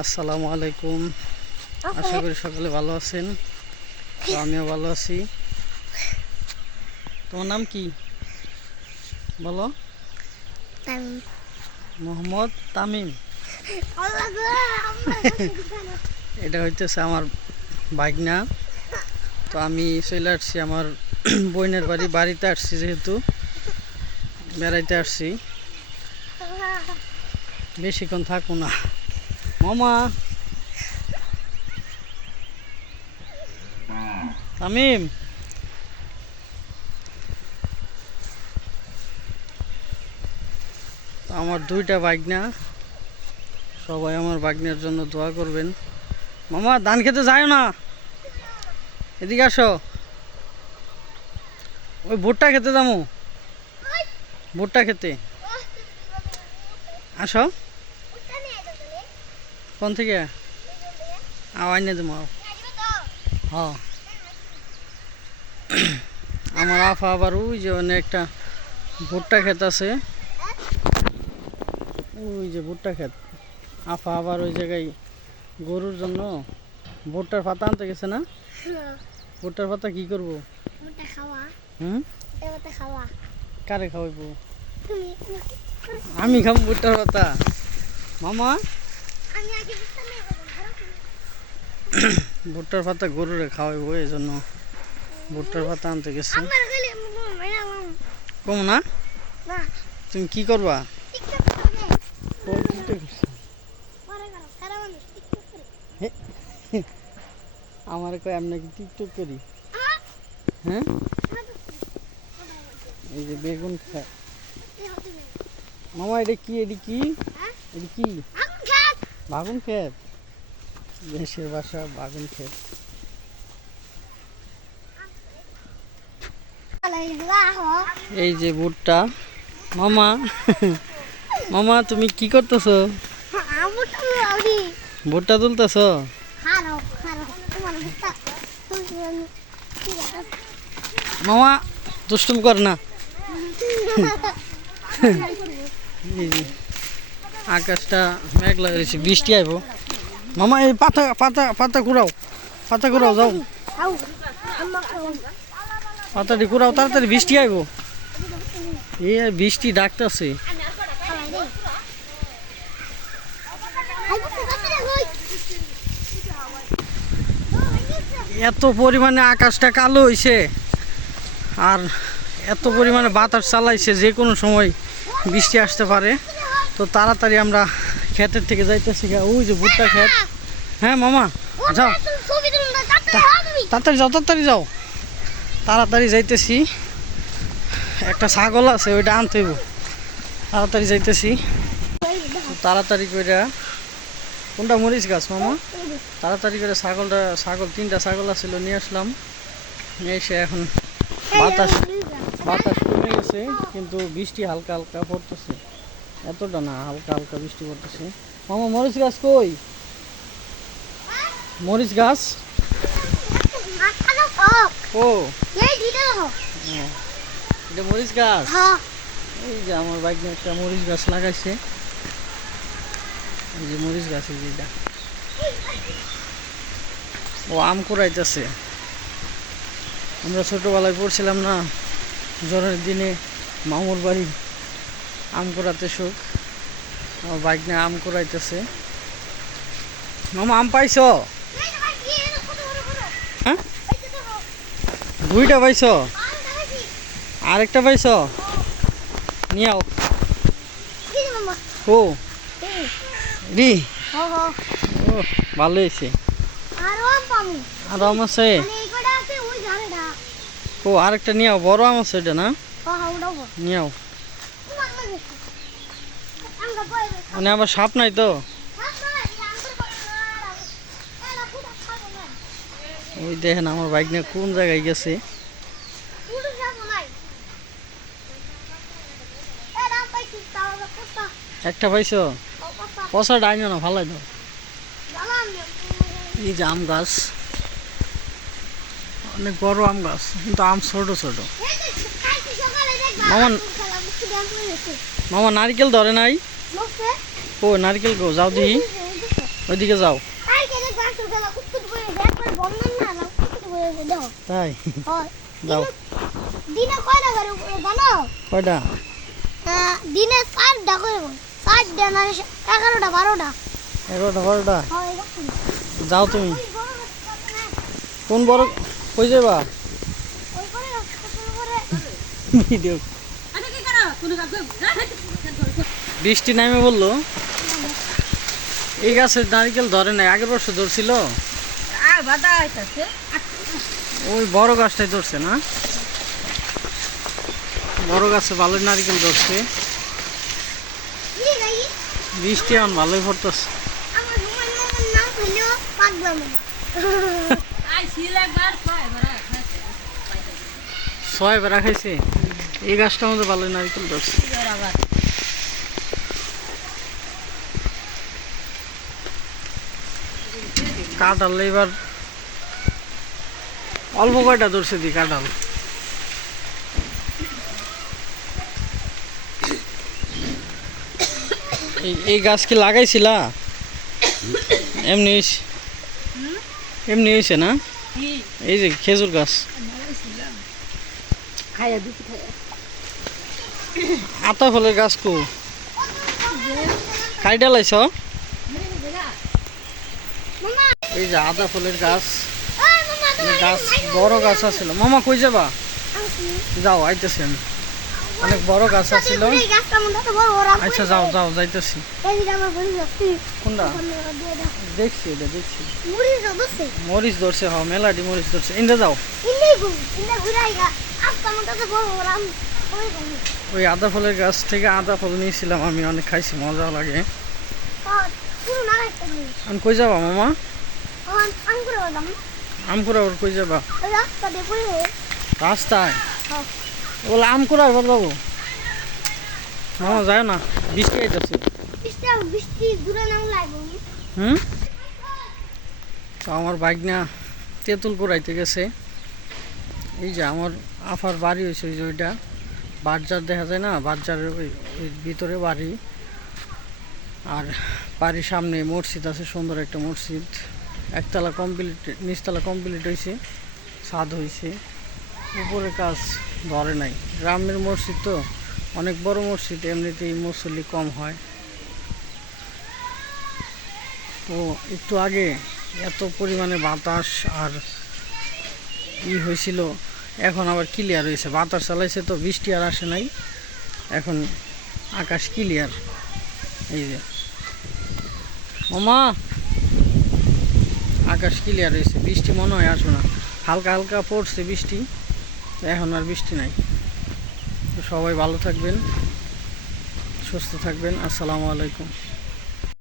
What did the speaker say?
আসসালামু আলাইকুম। আশা করি সকলে ভালো আছেন। তো আমিও ভালো আছি। তোমার নাম কি বলো? মোহাম্মদ তামিম। এটা হইতেছে আমার ভাগনা। তো আমি চলে আসছি আমার বোনের বাড়িতে আসছি, যেহেতু বেড়াইতে আসছি, বেশিক্ষণ থাকবো না। মামা তামিম, আমার দুইটা ভাগনা, সবাই আমার ভাগ্নের জন্য দোয়া করবেন। মামা ধান খেতে যায় না, এদিকে আসো। ওই ভুট্টা খেতে যাবো, ভুট্টা খেতে আসো। কোন থেকে আইনে দেবো? হ্যাঁ, আমার আফা আবার ওই যে একটা ভুট্টা ক্ষেত আছে, ওই যে ভুট্টা ক্ষেত। আফা আবার ওই জায়গায় গরুর জন্য ভুট্টার পাতা আনতে গেছে না? ভুট্টার পাতা কি করবো? কারে খাওয়াইবো? আমি খাবো ভুট্টার পাতা। মামা ভুট্টার পাতা গরুরে খাওয়াইবো, এই জন্য ভুট্টার পাতা আনতে গেছে। কম না, তুমি কি করবা? আমার কয় আমি নাকি টিকটক করি। হ্যাঁ, এই যে বেগুন খায়। মামা এটা কি, এটা কি, এটা কি? বাগুন ক্ষেত, দেশের বাসা বাগুন ক্ষেত। এই যে ভুট্টা। মামা মামা তুমি কি করতেছো? ভুট্টা তুলতেছো? মামা দুষ্টুম কর না। এই যে আকাশটা মেঘলা হয়েছে, বৃষ্টি আইব। মামা এই পাতা পাতা পাতা কুড়াও, পাতা কুড়াও, যাও পাতাটি কুড়াও, তাড়াতাড়ি বৃষ্টি আইব। এই বৃষ্টি ডাকতেছে। এত পরিমাণে আকাশটা কালো হয়েছে আর এত পরিমাণে বাতাস চালাইছে, যে কোনো সময় বৃষ্টি আসতে পারে। তো তাড়াতাড়ি আমরা ক্ষেতের থেকে যাইতেছি। ওই যে ভুট্টা ক্ষেত। হ্যাঁ মামা যাও, তাড়াতাড়ি যাও, তাড়াতাড়ি যাও, তাড়াতাড়ি যাইতেছি। একটা ছাগল আছে, ওইটা আনতে হইব, তাড়াতাড়ি যাইতেছি। তাড়াতাড়ি করে, কোনটা মরিচ গাছ মামা? তাড়াতাড়ি করে ছাগল তিনটা ছাগল আছিল, নিয়ে আসলাম। এসে এখন বাতাস বাতাস কমে গেছে, কিন্তু বৃষ্টি হালকা হালকা পড়তেছে, এতটা না, হালকা হালকা বৃষ্টি পড়তেছে। মামা মরিচ গাছ কই? মরিচ গাছ ও, এটা মরিচ গাছ। এই যে আমার বাইকে একটা মরিচ গাছ লাগাইছে, এই যে মরিচ গাছ, এই যে ও আম কুড়াইতেছে। আমরা ছোটবেলায় পড়ছিলাম না, জ্বরের দিনে মামুর বাড়ি আম কুড়াতে সুখ। আমার বাইকনে আম কুড়াইতেছে। মামা আম পাইছ? হ্যাঁ, দুইটা পাইছ? আরেকটা পাইছ? নিয়াও। ও রি, ও ভালো হয়েছে। আর আম আছে? ও আরেকটা নিয়াও, বড় আম আছে এটা না? নিয়াও। মানে আবার সাপ নাই তো? ওই দেখেন আমার বাইক নিয়ে কোন জায়গায় গেছে। একটা পাইছো? পচা ডাইনো না, ভালো দাও। এই যে আম গাছ, অনেক বড় আম গাছ, কিন্তু আম ছোট ছোট। মামা মামা নারকেল ধরে নাই? ও নারকেল গো, যাও দিই। ওইদিকে যাও। তাই কেন গাছটা গেল কুকুর করে একবার বন্ধ না না কুকুর করে দাও তাই হয় যাও। দিনে কয়টা করে জানো কয়টা? দিনে 4টা করে 4টা না 11টা 12টা 11টা 12টা। হয় এরকম যাও তুমি। কোন বড় কই যাবা? ওই করে করে ভিডিও বৃষ্টি নামে বললো এই গাছের নারকেল ধরে নাই, আগের বছর ধরছিল ওই বড় গাছটাই ধরছে না, বড় গাছে ভালোই নারকেল ধরছে। বৃষ্টি এখন ভালোই পড়তেছে। আমার মামার নাম হলো পাগলা মামা 6 বেড়া খাইছে। এই গাছটার মধ্যে ভালোই নারকেল ধরছে। কাঁঠাল এবার অল্প কয়টা ধরছে দি কাঁঠাল। এই গাছ কি লাগাইছিলা? এমনি এমনি হয়েছে না? এই যে খেজুর গাছ আতা ফলের গাছ কো কাইটা লাইছ? মামা এই যে আতা ফলের গাছ, ওই মামা তোমার গাছ বড় গাছ আছিল। মামা কই যাবা? যাও আইতেছি আমি। অনেক বড় গাছ আছিল। এই গাছটা মনে তো বড় বড় আচ্ছা যাও যাও যাইতেছি। এই যে আমার বলি যাচ্ছি কোনটা? দেখছি এটা দেখছি। মুড়ি দছে মরিচ ধরছে, হ মেলাডি মরিচ ধরছে। ইন্দা যাও। ইন্দে ঘুরাইগা আস্তা মতো তো বড় বড় আম ওই গনি ওই আদা ফলের গাছ থেকে আদা ফল নিয়েছিলাম আমি, অনেক খাইছি, মজা লাগে। পুরো না রাখতে পারি আমি কই যাবা মামা? আঙ্গুর বাদাম আমকুড়া ওর কই যাবা? ওই রাস্তা দিয়ে পড়ে রাস্তায় বলে আমকুড়া এবার যাবো। মামা যায় না, বৃষ্টি আইতেছে। বৃষ্টি দূরে নাম লাগবে হুম, তো আমার বাইক না তেঁতুল কুড়াইতে গেছে। এই যে আমার আফার বাড়ি হয়েছে ওই যে ওইটা বাজার দেখা যায় না, বাজারের ওই ওই ভিতরে বাড়ি। আর বাড়ির সামনে মসজিদ আছে, সুন্দর একটা মসজিদ। একতলা কমপ্লিট, নিচতলা কমপ্লিট হয়েছে, ছাদ হয়েছে, উপরে কাজ ধরে নাই। গ্রামের মসজিদ তো, অনেক বড় মসজিদ, এমনিতেই মুসল্লি কম হয়। তো একটু আগে এত পরিমাণে বাতাস আর হয়েছিল, এখন আবার ক্লিয়ার হয়েছে। বাতাস চালাইছে তো বৃষ্টি আর আসে নাই, এখন আকাশ ক্লিয়ার। এই যে মামা আকাশ ক্লিয়ার হয়েছে, বৃষ্টি মনে হয় আসবে না। হালকা হালকা পড়ছে বৃষ্টি, এখন আর বৃষ্টি নাই। তো সবাই ভালো থাকবেন, সুস্থ থাকবেন। আসসালামু আলাইকুম।